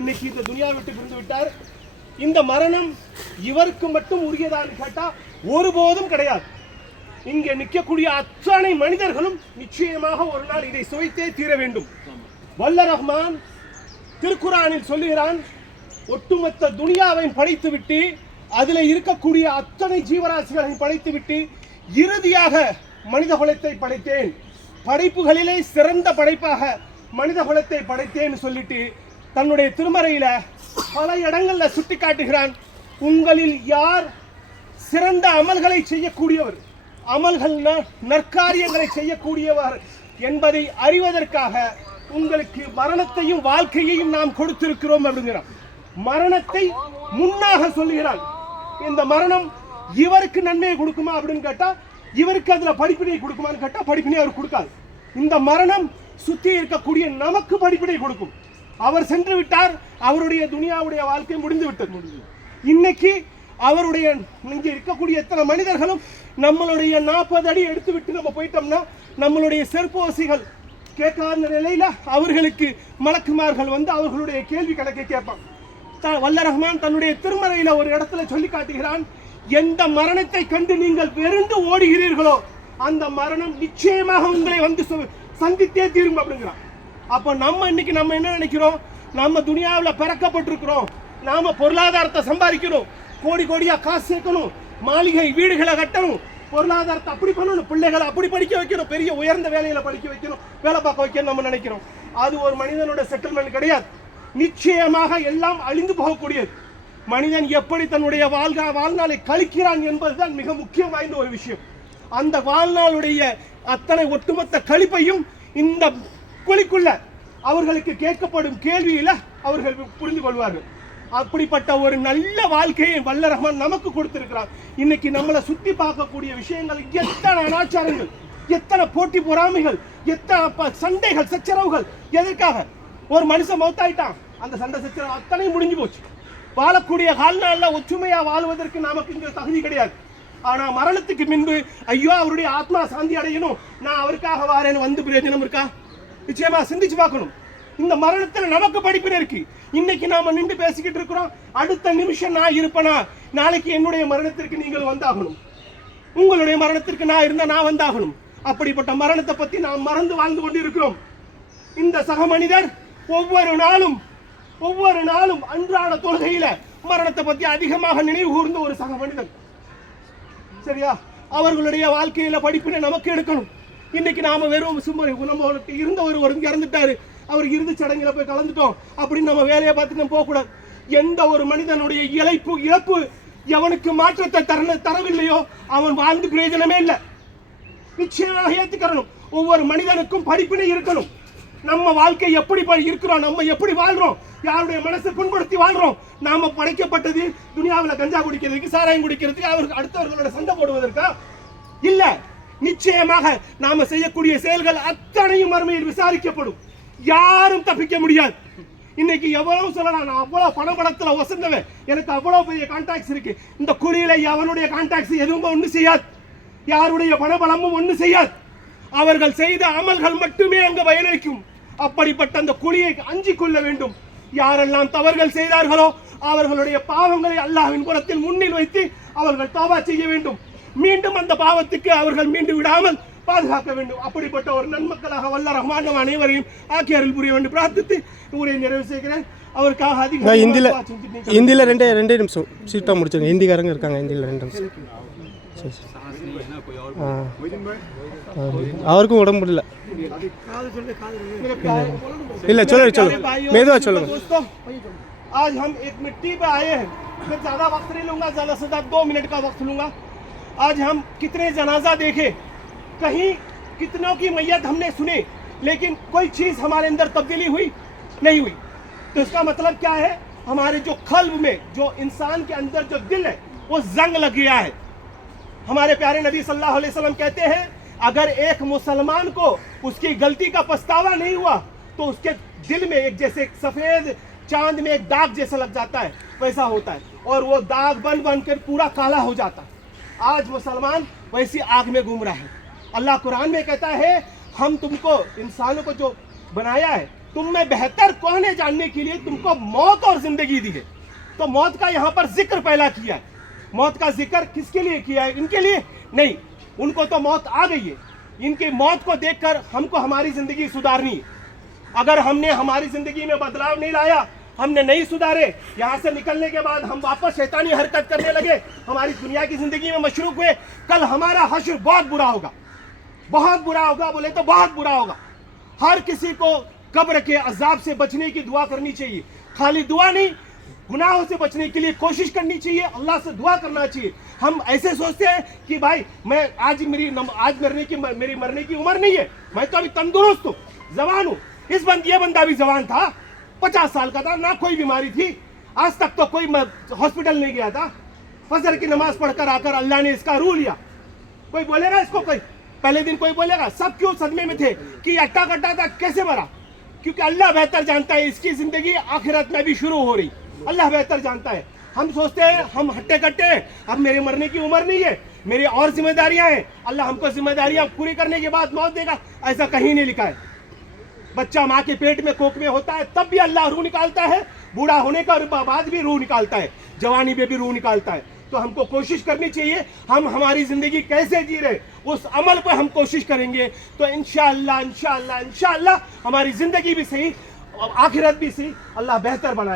இன்னைக்கு இந்த துனியா விட்டு பிரிந்து விட்டார். இந்த மரணம் இவருக்கு மட்டும் உரியதான்னு கேட்டா ஒருபோதும் கிடையாது. இங்கே நிற்கக்கூடிய அத்தனை மனிதர்களும் நிச்சயமாக ஒரு நாள் இதை சுவைத்தே தீர வேண்டும். வல்ல ரஹ்மான் திருக்குரானில் சொல்லுகிறான், ஒட்டுமொத்த துனியாவை படைத்துவிட்டு அதில் இருக்கக்கூடிய அத்தனை ஜீவராசிகளை படைத்துவிட்டு இறுதியாக மனித குலத்தை படைத்தேன், படைப்புகளிலே சிறந்த படைப்பாக மனித குலத்தை படைத்தேன்னு சொல்லிட்டு தன்னுடைய திருமறையில பல இடங்கள்ல சுட்டி காட்டுகிறான். உங்களில் யார் சிறந்த அமல்களை செய்யக்கூடியவர், அமல்கள் நற்காரியங்களை செய்யக்கூடியவர் என்பதை அறிவதற்காக உங்களுக்கு மரணத்தையும் வாழ்க்கையையும் நாம் கொடுத்திருக்கிறோம் அப்படிங்கிறான். மரணத்தை முன்னாக சொல்லுகிறான். இந்த மரணம் இவருக்கு நன்மையை கொடுக்குமா அப்படின்னு கேட்டா, இவருக்கு அதுல படிப்பினை கொடுக்குமான்னு கேட்டா படிப்பினை அவர் கொடுக்காது. இந்த மரணம் சுத்தி இருக்கக்கூடிய நமக்கு படிப்பினை கொடுக்கும். அவர் சென்று விட்டார், அவருடைய துனியாவுடைய வாழ்க்கை முடிந்து விட்டது. இன்னைக்கு அவருடைய இங்கே இருக்கக்கூடிய எத்தனை மனிதர்களும் நம்மளுடைய 40 அடி எடுத்து விட்டு நம்ம போயிட்டோம்னா நம்மளுடைய செருப்போசிகள் கேட்காத நிலையில அவர்களுக்கு மலக்குமார்கள் வந்து அவர்களுடைய கேள்வி கணக்கை கேட்பான். வல்ல ரஹ்மான் தன்னுடைய திருமறையில ஒரு இடத்துல சொல்லி காட்டுகிறான், எந்த மரணத்தை கண்டு நீங்கள் வெறுந்து ஓடுகிறீர்களோ அந்த மரணம் நிச்சயமாக உங்களை வந்து சந்தித்தே தீரும் அப்படிங்கிறான். அப்ப நம்ம இன்னைக்கு நம்ம என்ன நினைக்கிறோம், நம்ம துனியாவில் பிறக்கப்பட்டிருக்கிறோம், நாம பொருளாதாரத்தை சம்பாதிக்கணும், கோடி கோடியா காசு சேர்க்கணும், மாளிகை வீடுகளை கட்டணும், பொருளாதாரத்தை அப்படி பண்ணணும், பிள்ளைகளை அப்படி படிக்க வைக்கணும், பெரிய உயர்ந்த வேலையில படிக்க வைக்கணும், வேலை பார்க்க வைக்கணும் நம்ம நினைக்கிறோம். அது ஒரு மனிதனோட செட்டில்மெண்ட் கிடையாது. நிச்சயமாக எல்லாம் அழிந்து போகக்கூடியது. மனிதன் எப்படி தன்னுடைய வாழ்நாளை கழிக்கிறான் என்பதுதான் மிக முக்கியம் வாய்ந்த ஒரு விஷயம். அந்த வாழ்நாளுடைய அத்தனை ஒட்டுமொத்த கழிப்பையும் இந்த குழிக்குள்ள அவர்களுக்கு கேட்கப்படும் கேள்வியில அவர்கள் புரிந்து கொள்வார்கள். அப்படிப்பட்ட ஒரு நல்ல வாழ்க்கையை வல்ல ரஹ்மான் நமக்கு கொடுத்திருக்கிறார். இன்னைக்கு நம்மளை சுத்தி பார்க்கக்கூடிய விஷயங்கள் எத்தனை அனாச்சாரங்கள், எத்தனை போட்டி பொறாமைகள், எத்தனை சண்டைகள், சச்சரவுகள். எதற்காக? ஒரு மனுஷன் மௌத்தாயிட்டான், அந்த சண்டை சச்சரவு அத்தனை முடிஞ்சு போச்சு. வாழக்கூடிய வாழ்நாள்ல ஒற்றுமையா வாழ்வதற்கு நமக்கு இங்க தகுதி கிடையாது. ஆனா மரணத்துக்கு முன்பு ஐயோ அவருடைய ஆத்மா சாந்தி அடையணும், நான் அவருக்காக வாரேன்னு வந்து பிரயோஜனம் இருக்கா? நிச்சயமா சிந்திச்சு பார்க்கணும். இந்த மரணத்துல நமக்கு படிப்பினை இருக்கு. இன்னைக்கு நாம நின்று பேசிக்கிட்டு இருக்கிறோம், அடுத்த நிமிஷம் நான் இருப்பனா, நாளைக்கு என்னுடைய மரணத்திற்கு நீங்கள் வந்தாகணும், உங்களுடைய மரணத்திற்கு நான் இருந்தா நான் வந்தாகணும். அப்படிப்பட்ட மரணத்தை பத்தி நாம் மறந்து வாழ்ந்து கொண்டிருக்கிறோம். இந்த சக மனிதர் ஒவ்வொரு நாளும் அன்றாட தொழுகையில மரணத்தை பத்தி அதிகமாக நினைவு கூர்ந்த ஒரு சக மனிதர். சரியா? அவர்களுடைய வாழ்க்கையில படிப்பினை நமக்கு எடுக்கணும். இன்னைக்கு நாம வெறும் நம்ம இருந்த ஒருவர் இறந்துட்டாரு, அவர் இறுதி சடங்குல போய் கலந்துட்டோம் அப்படின்னு நம்ம வேலையை பார்த்து நம்ம போக கூடாது. எந்த ஒரு மனிதனுடைய இழப்பு எவனுக்கு மாற்றத்தை தரவில்லையோ அவன் வாழ்ந்து பிரயோஜனமே இல்லை. நிச்சயமாக ஏத்துக்கணும். ஒவ்வொரு மனிதனுக்கும் படிப்பினை இருக்கணும். நம்ம வாழ்க்கை எப்படி இருக்கிறோம், நம்ம எப்படி வாழ்றோம், யாருடைய மனசை புண்படுத்தி வாழ்றோம். நாம படைக்கப்பட்டது துனியாவில் கஞ்சா குடிக்கிறதுக்கு, சாராயம் குடிக்கிறதுக்கு, அவருக்கு அடுத்தவர்களோட சண்டை போடுவதற்கா? இல்ல. நிச்சயமாக நாம செய்யக்கூடிய செயல்கள் அத்தனையும் மறுமையில் விசாரிக்கப்படும். யாரும் தப்பிக்க முடியாது. இன்னைக்கு எவ்வளவு சொல்லலாம், நான் அவ்வளவு பணபடத்துல வசந்தவன், எனக்கு அவ்வளவு பெரிய கான்டாக்ட்ஸ் இருக்கு. இந்த குழியில அவனுடைய கான்டாக்ட்ஸ் எதுவும் ஒண்ணு செய்யாது, யாருடைய பணபலமும் ஒண்ணு செய்யாது. அவர்கள் செய்த அமல்கள் மட்டுமே அங்கு பயனளிக்கும். அப்படிப்பட்ட அந்த குழியை அஞ்சிக் கொள்ள வேண்டும். யாரெல்லாம் தவறுகள் செய்தார்களோ அவர்களுடைய பாவங்களை அல்லாஹ்வின் புறத்தில் முன்னில் வைத்து அவர்கள் தௌபா செய்ய வேண்டும். மீண்டும் அந்த பாவத்துக்கு அவர்கள் மீண்டும் விடாமல் பாதுகாக்க வேண்டும். அப்படிப்பட்ட ஒரு நன்மக்களாக வல்ல ரஹ்மான் நம் அனைவரையும் ஆக்கி அருள் புரிய வேண்டும் பிரார்த்தித்து உரையை நிறைவு செய்கிறேன். அவருக்காக ஹிந்தியில் ரெண்டே நிமிஷம் சீட்டாக முடிச்சிருங்க. ஹிந்திக்காரங்க இருக்காங்க, ஹிந்தியில் 2 நிமிஷம். சரி அவருக்கும் உடம்பு முடியல. இல்ல சொல்லுங்க मेदवा चलो। दोस्तों आज हम एक मिट्टी पे आए हैं, मैं ज्यादा वक्त नहीं लूंगा, ज्यादा से ज्यादा 2 मिनट का वक्त लूंगा। आज हम कितने जनाजा देखे, कहीं कितनों की मैयत हमने सुने, लेकिन कोई चीज हमारे अंदर तब्दीली हुई नहीं हुई। तो इसका मतलब क्या है, हमारे जो कल्ब में, जो इंसान के अंदर जो दिल है वो जंग लग गया है। हमारे प्यारे नबी सल्लल्लाहु अलैहि वसल्लम कहते हैं, अगर एक मुसलमान को उसकी गलती का पछतावा नहीं हुआ तो उसके दिल में एक जैसे सफेद चांद में एक दाग जैसा लग जाता है, वैसा होता है, और वो दाग बन कर पूरा काला हो जाता है। आज मुसलमान वैसी आग में घूम रहा है। अल्लाह कुरान में कहता है, हम तुमको इंसानों को जो बनाया है तुम में बेहतर कौन है जानने के लिए तुमको मौत और जिंदगी दी है। तो मौत का यहाँ पर जिक्र पहला किया है। मौत का जिक्र किसके लिए किया है? इनके लिए नहीं, उनको तो मौत आ गई है। इनकी मौत को देखकर हमको हमारी जिंदगी सुधारनी है। अगर हमने हमारी जिंदगी में बदलाव नहीं लाया, हमने नहीं सुधारे, यहाँ से निकलने के बाद हम वापस शैतानी हरकत करने लगे, हमारी दुनिया की जिंदगी में मशरूक हुए, कल हमारा हश्र बहुत बुरा होगा। बहुत बुरा होगा, बोले तो बहुत बुरा होगा। हर किसी को कब्र के अजाब से बचने की दुआ करनी चाहिए। खाली दुआ नहीं, गुनाहों से बचने के लिए कोशिश करनी चाहिए, अल्लाह से दुआ करना चाहिए। हम ऐसे सोचते हैं कि भाई मैं आज मेरी मरने की उम्र नहीं है, मैं तो अभी तंदुरुस्त हूँ, जवान हूँ। ये बंदा भी जवान था, 50 साल का था, ना कोई बीमारी थी, आज तक तो कोई हॉस्पिटल नहीं गया था। फजर की नमाज पढ़कर आकर अल्लाह ने इसका रूह लिया। कोई बोलेगा इसको? कोई पहले दिन कोई बोलेगा? सब क्यों सदमे में थे कि अट्टा कट्टा था, कैसे मरा? क्योंकि अल्लाह बेहतर जानता है इसकी जिंदगी आखिरत में भी शुरू हो रही, अल्लाह बेहतर जानता है। हम सोचते हैं हम हट्टे कट्टे हैं, अब मेरे मरने की उम्र नहीं है, मेरी और जिम्मेदारियां हैं, अल्लाह हमको जिम्मेदारियां पूरी करने के बाद मौत देगा, ऐसा कहीं नहीं लिखा है। बच्चा माँ के पेट में कोख में होता है तब भी अल्लाह रूह निकालता है, बूढ़ा होने का बाद भी रूह निकालता है, जवानी में भी रूह निकालता है। तो हमको कोशिश करनी चाहिए, हम हमारी जिंदगी कैसे जी रहे उस अमल पर हम कोशिश करेंगे तो इंशाअल्लाह इंशाअल्लाह इंशाअल्लाह हमारी जिंदगी भी सही, आखिरत भी सही, अल्लाह बेहतर बनाएगा।